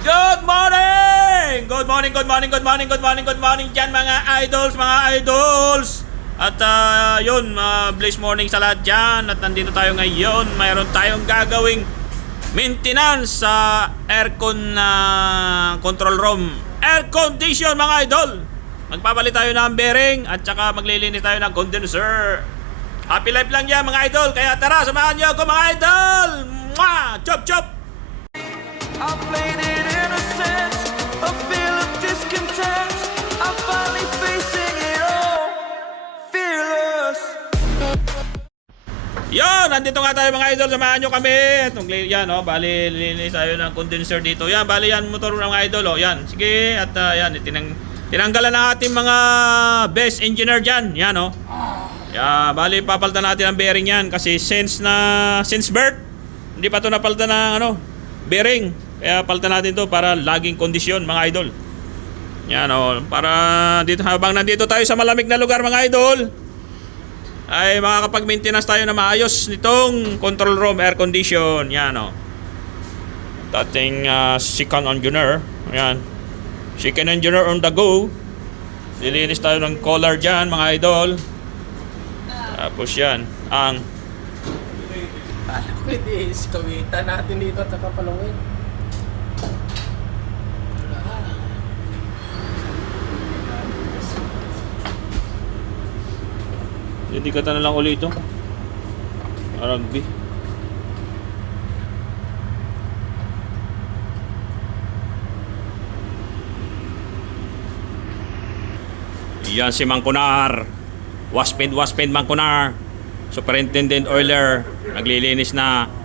Good morning! Good morning, good morning, good morning, good morning, good morning dyan mga idols, mga idols! At yun, blessed morning sa lahat dyan. At nandito tayo ngayon. Mayroon tayong gagawing maintenance sa aircon control room. Air condition mga idol! Magpapalit tayo ng bearing at saka maglilinis tayo ng condenser. Happy life lang yan mga idol. Kaya tara, samahan nyo ako mga idol! Mwah! Chop chop! I played it innocent, a feel of discontent. I'm finally facing it all, fearless. Yan, nandito nga tayo mga idol, samahan nyo kami. Yan, bali, lilinis tayo ng condenser dito. Yan, bali yan, motor ng mga idol, yan. Sige, at yan, tinanggalan ng ating mga best engineer dyan. Yan, Yan, bali, papalitan natin ang bearing yan. Kasi since birth, hindi pa ito napalitan ng, bearing. Kaya palitan natin to para laging kondisyon mga idol. Yan para dito habang nandito tayo sa malamig na lugar mga idol ay makakapag-maintenance tayo na maayos nitong control room air condition. Yan dating second engineer. Yan. Second engineer on the go. Lilinis tayo ng collar dyan mga idol. Tapos yan ang Alam ko hindi, kawitan natin dito at saka palungin. hindi ka na lang ulit ito. Rugby. Yan si Mangkunar. Waspend Mangkunar. Superintendent Oiler. Naglilinis na.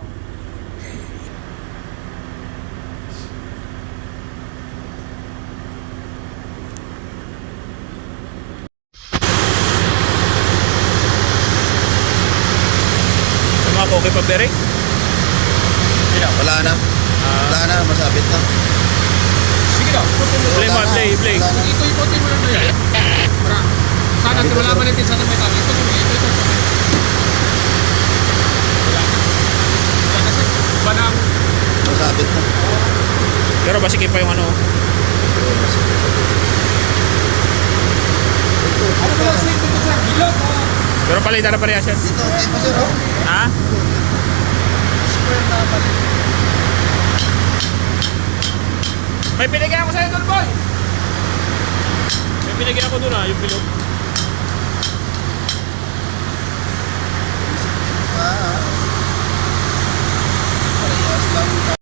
Okay pa bearing? Wala na. Wala na, masabit na. Sige daw, Play mo, play. ito ikotin mo lang na yan. Para, sana malaman natin sana may tama. Ito. Wala kasi, banang. Masabit na. Pero basikin pa yung Ano ba lang slip ito sa bilog? Pero palitan na parehas yan. Dito, okay pa sir, Ha? Square na balik. May binigyan ako sa'yo doon, boy! May binigyan ako doon yung bilog. Parehas lang.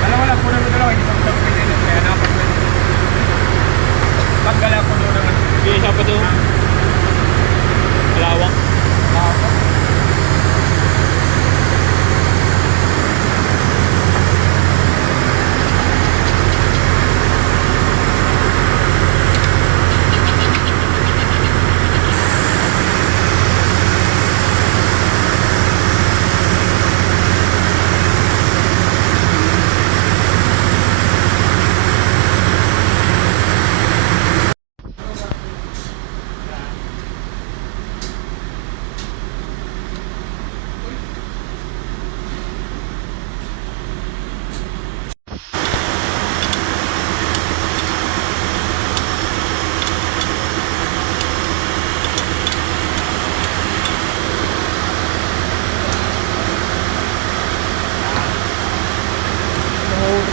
Dalawa lang, puno mo dalawa. Hindi pa ko sabi din. Kaya dapat pwede. Paggala ko doon naman. Yung isa pa doon. Malawak.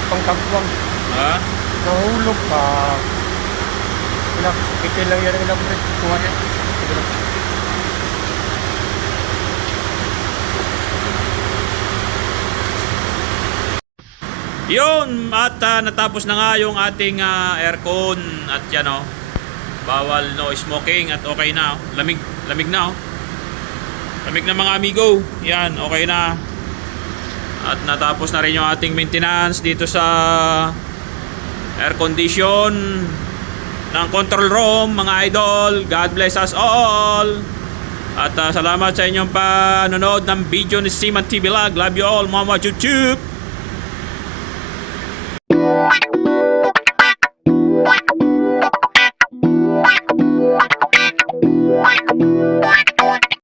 Pangkagwang. Ha? Nahulog ka. Ilang lang yan ang ilang break. Kuha niya. Yun, at natapos na nga yung ating aircon at yan bawal no smoking at okay na. Lamig na Lamig na mga amigo. Yan, okay na. At natapos na rin yung ating maintenance dito sa air condition ng control room, mga idol. God bless us all. At salamat sa inyong panonood ng video ni Seaman TV Vlog. Love you all, Mama YouTube.